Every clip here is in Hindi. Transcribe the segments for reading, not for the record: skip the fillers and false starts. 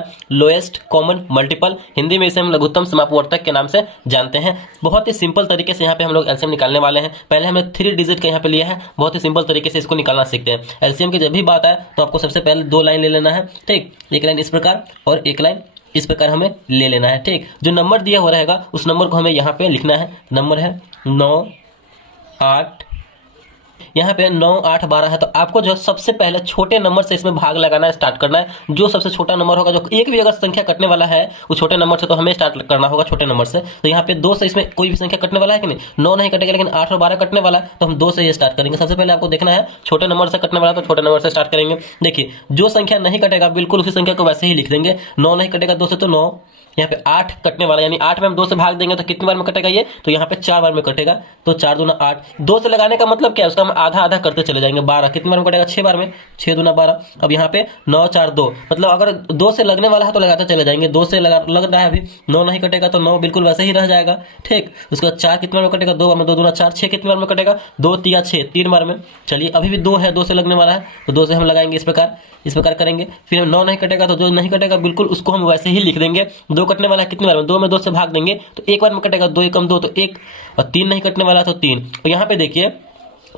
है लोएस्ट कॉमन मल्टीपल, हिंदी में इसे हम लघुत्तम समापवर्तक के नाम से जानते हैं। बहुत ही सिंपल तरीके से यहाँ पे हम लोग एलसीएम निकालने वाले हैं। पहले हमने 3 डिजिट का यहाँ पे लिया है, बहुत ही सिंपल तरीके से इसको निकालना सीखते हैं। एलसीएम की जब भी बात आए तो आपको सबसे पहले 2 लाइन ले लेना है, ठीक, एक लाइन इस प्रकार और एक लाइन इस प्रकार हमें ले लेना है, ठीक। जो नंबर दिया हुआ रहेगा उस नंबर को हमें यहाँ पे लिखना है। नंबर है 9 8, यहाँ पे 9 8 12 है, तो आपको जो सबसे पहले छोटे नंबर से इसमें भाग लगाना स्टार्ट करना है। जो सबसे छोटा नंबर होगा, जो एक भी अगर संख्या कटने वाला है वो छोटे नंबर से, तो हमें स्टार्ट करना होगा छोटे नंबर से। तो यहाँ पे 2 से इसमें कोई भी संख्या कटने वाला है कि नहीं, 9 नहीं कटेगा, लेकिन 8 और 12 कटने वाला है, तो हम 2 से ये स्टार्ट करेंगे। सबसे पहले आपको देखना है छोटे नंबर से कटने वाला, तो छोटे नंबर से स्टार्ट करेंगे। देखिए जो संख्या नहीं कटेगा बिल्कुल उसी संख्या को वैसे ही लिख देंगे। 9 नहीं कटेगा 2 से, तो 9। यहाँ पे 8 कटने वाला, यानी 8 में हम 2 से भाग देंगे तो कितनी बार में कटेगा ये, तो यहाँ पे 4 बार में कटेगा, तो 4 दूना 8। 2 से लगाने का मतलब क्या है, उसका हम आधा आधा करते चले जाएंगे। 12 कितनी बार में कटेगा, 6 बार में, 6 दूना 12। अब यहाँ पे 9 4 2, मतलब अगर 2 से लगने वाला है तो लगाते चले जाएंगे। 2 से लग रहा है अभी, 9 नहीं कटेगा तो 9 बिल्कुल वैसे ही रह जाएगा, ठीक। उसके बाद 4 कितनी बार में कटेगा, 2 बार में, 2 दूना 4। 6 कितनी बार में कटेगा, 2 3 6, 3 बार में। चलिए अभी भी 2 है, 2 से लगने वाला है, तो 2 से हम लगाएंगे इस प्रकार करेंगे। फिर 9 नहीं कटेगा तो 2 नहीं कटेगा, बिल्कुल उसको हम वैसे ही लिख देंगे। 2 कटने वाला है कितनी बार में, 2 में 2 से भाग देंगे तो एक बार में कटेगा, 2 एकम 2 तो 1, और 3 नहीं कटने वाला तो 3। तो यहाँ पे देखिए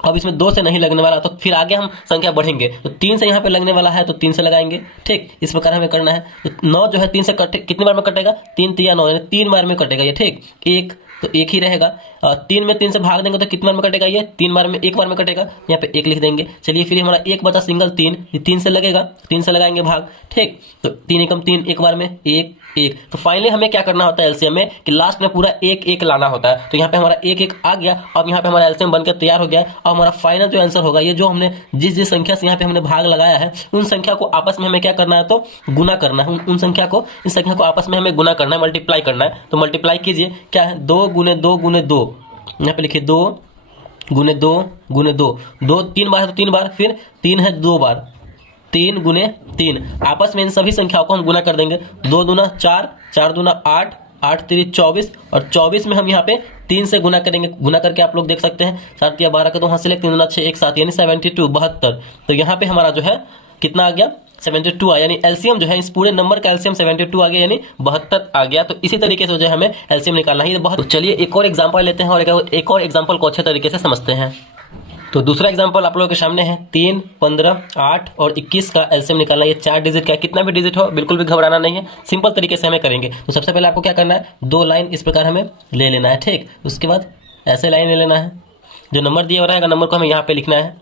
अब इसमें 2 से नहीं लगने वाला, तो फिर आगे हम संख्या बढ़ेंगे, तो 3 से यहाँ पे लगने वाला है तो 3 से लगाएंगे, ठीक। इस प्रकार हमें करना है। तो 9 जो है 3 से कितनी बार में कटेगा, 3 3 9, 3 बार में कटेगा ये, ठीक। 1 तो 1 ही रहेगा, और 3 में 3 से भाग देंगे तो कितनी बार में कटेगा ये, 3 बार में, 1 बार में कटेगा, यहाँ पे 1 लिख देंगे। चलिए फिर हमारा 1 बचा सिंगल 3, ये 3 से लगेगा, 3 से लगाएंगे भाग, ठीक। तो 3 एकम 3, 1 बार में 1 1। तो फाइनली हमें क्या करना होता है एलसीएम में कि लास्ट में पूरा 1 1 लाना होता है। तो यहाँ पे हमारा 1 1 आ गया। अब यहाँ पे हमारा एलसीएम बनकर तैयार हो गया है। अब हमारा फाइनल जो आंसर होगा, ये जो हमने जिस संख्या से यहाँ पे हमने भाग लगाया है, उन संख्या को आपस में हमें क्या करना है, तो गुना करना है। उन संख्या को, इस संख्या को आपस में हमें गुना करना है, मल्टीप्लाई करना है। तो मल्टीप्लाई कीजिए, क्या है, 2 गुने 2 गुने 2, यहाँ पे लिखिए 2 गुने 2 गुने 2, 2 3 बार है तो 3 बार, फिर 3 है 2 बार, 3 गुने 3। आपस में इन सभी संख्याओं को हम गुना कर देंगे। 2 दूना 4, 4 दूना 8, 8 3 24, और 24 में हम यहाँ पे 3 से गुना करेंगे। गुना करके आप लोग देख सकते हैं, 7 या 12 का तो वहाँ से 3 दूना 6 1 7, यानी 72 72। तो यहाँ पे हमारा जो है कितना आ गया, 72 आया, यानी एलसीएम जो है इस पूरे नंबर का एलसीएम 72 आ गया, यानी 72 आ गया। तो इसी तरीके से जो है हमें एलसीएम निकालना है। बहुत, तो चलिए एक और एग्जांपल लेते हैं और एक और एग्जांपल को अच्छे तरीके से समझते हैं। तो दूसरा एग्जांपल आप लोगों के सामने है। 3 15 8 और 21 का एलसीएम निकालना है। ये 4 डिजिट का है, कितना भी डिजिट हो बिल्कुल भी घबराना नहीं है, सिंपल तरीके से हमें करेंगे। तो सबसे पहले आपको क्या करना है, 2 लाइन इस प्रकार हमें ले लेना है, ठीक। उसके बाद ऐसे लाइन ले लेना है, जो नंबर दिया हुआ रहेगा नंबर को हमें यहाँ पे लिखना है।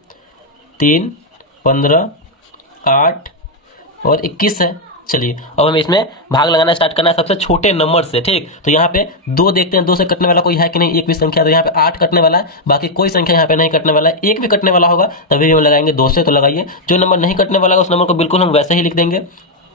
3 15 8 और 21 है। चलिए अब हमें इसमें भाग लगाना स्टार्ट करना है सबसे छोटे नंबर से, ठीक। तो यहाँ पे 2 देखते हैं, 2 से कटने वाला कोई है कि नहीं, एक भी संख्या, तो यहाँ पे 8 कटने वाला है, बाकी कोई संख्या यहाँ पे नहीं कटने वाला है। 1 भी कटने वाला होगा तभी हम लगाएंगे 2 से, तो लगाइए। जो नंबर नहीं कटने वाला है उस नंबर को बिल्कुल हम वैसे ही लिख देंगे।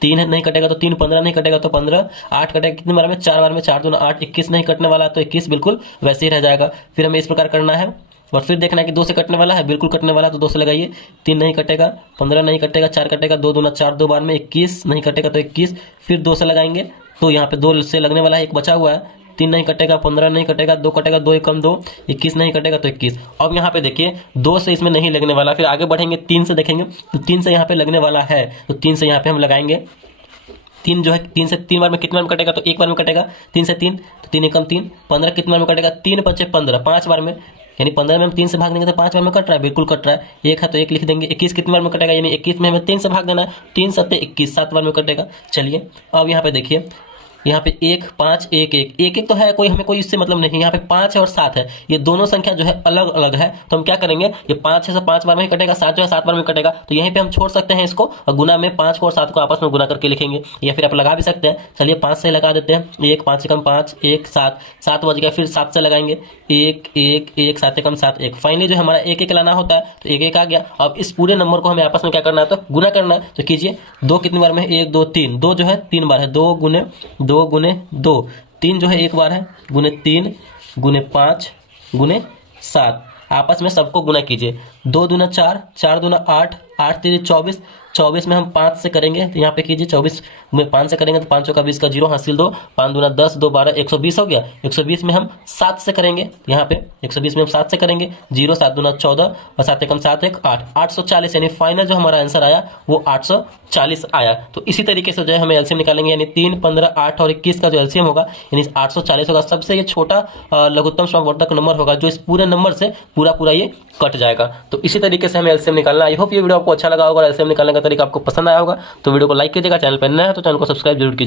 3 नहीं कटेगा तो 3, 15 नहीं कटेगा तो 15, 8 कटेगा कितने बार में, 4 बार में, 4 दूना 8, 21 नहीं कटने वाला तो 21 बिल्कुल वैसे ही रह जाएगा। फिर हमें इस प्रकार करना है, और फिर देखना है कि 2 से कटने वाला है, बिल्कुल कटने वाला है तो 2 से लगाइए। 3 नहीं कटेगा, 15 नहीं कटेगा, 4 कटेगा, 2 दूना 4, 2 बार में 21 नहीं कटेगा तो 21, फिर 2 से लगाएंगे तो यहाँ पे 2 से लगने वाला है, 1 बचा हुआ है। 3 नहीं कटेगा, 15 नहीं कटेगा, 2 कटेगा, 2 एकम 2, 21 नहीं कटेगा तो 21। अब यहाँ पे देखिए 2 से इसमें नहीं लगने वाला, फिर आगे बढ़ेंगे 3 से देखेंगे तो 3 से यहाँ पे लगने वाला है, तो 3 से यहाँ पे हम लगाएंगे। 3 जो है 3 से 3 बार में कितने बार में कटेगा, तो 1 बार में कटेगा। 3 से 3 तो 3 एकम 3, 15 कितने बार में कटेगा, 3 5 15, 5 बार में, यानी 15 में हम 3 से भाग देंगे तो 5 बार में कट रहा है, बिल्कुल कट रहा है। 1 है तो 1 लिख देंगे। 21 कितने बार में कटेगा, यानी 21 में हमें 3 से भाग देना है, 3 7 21, 7 बार में कटेगा। चलिए अब यहाँ पे देखिए, यहाँ पे 1 5 1 1 1 1 तो है, कोई हमें कोई इससे मतलब नहीं। यहाँ पे 5 है और 7 है, ये दोनों संख्या जो है अलग अलग है, तो हम क्या करेंगे, ये 5 है तो 5 बार में ही कटेगा, 7 जो है 7 बार में कटेगा, तो यहीं पे हम छोड़ सकते हैं इसको, और गुना में 5 को और 7 को आपस में गुना करके लिखेंगे, या फिर आप लगा भी सकते हैं। चलिए 5 से लगा देते हैं, 1 5 एकम 5 1 7, 7 बज गया, फिर 7 से लगाएंगे, 1 1 1 7 एकम 7 1। फाइनली जो हमारा 1 1 लाना होता है, तो 1 1 आ गया। अब इस पूरे नंबर को हमें आपस में क्या करना है, तो गुना करना है। तो कीजिए, 2 कितनी बार में, 1 2 3, 2 जो है 3 बार है, 2 गुने 2 गुने 2, 3 जो है 1 बार है, गुने 3 गुने 5 गुने 7, आपस में सबको गुना कीजिए। 2 दूना 4, 4 दूना 8, 8 3 24, 24 में हम 5 से करेंगे, तो यहाँ पे कीजिए 24 में 5 से करेंगे तो 5 चौका 20 का 0 हासिल 2, 5 दूना 10, 2 12, 120 हो गया। 120 में हम 7 से करेंगे, यहाँ पे 120 में हम 7 से करेंगे, 0 7 दूना 14 और 7 एकम 7 1 8, 840 यानी फाइनल जो हमारा आंसर आया वो 840 आया। तो इसी तरीके से जो है हमें एलसीएम निकालेंगे, यानी 3, 15, 8 और 21 का जो एलसीएम होगा यानी 840 होगा। सबसे ये छोटा लघुत्तम समापवर्तक नंबर होगा जो इस पूरे नंबर से पूरा ये कट जाएगा। तो इसी तरीके से हमें एलसीएम निकालना। आई होप ये वीडियो आपको अच्छा लगा होगा, एलसीएम निकालने का तरीका आपको पसंद आया होगा। तो वीडियो को लाइक कीजिएगा, चैनल पर नया है तो चैनल को सब्सक्राइब जरूर कीजिए।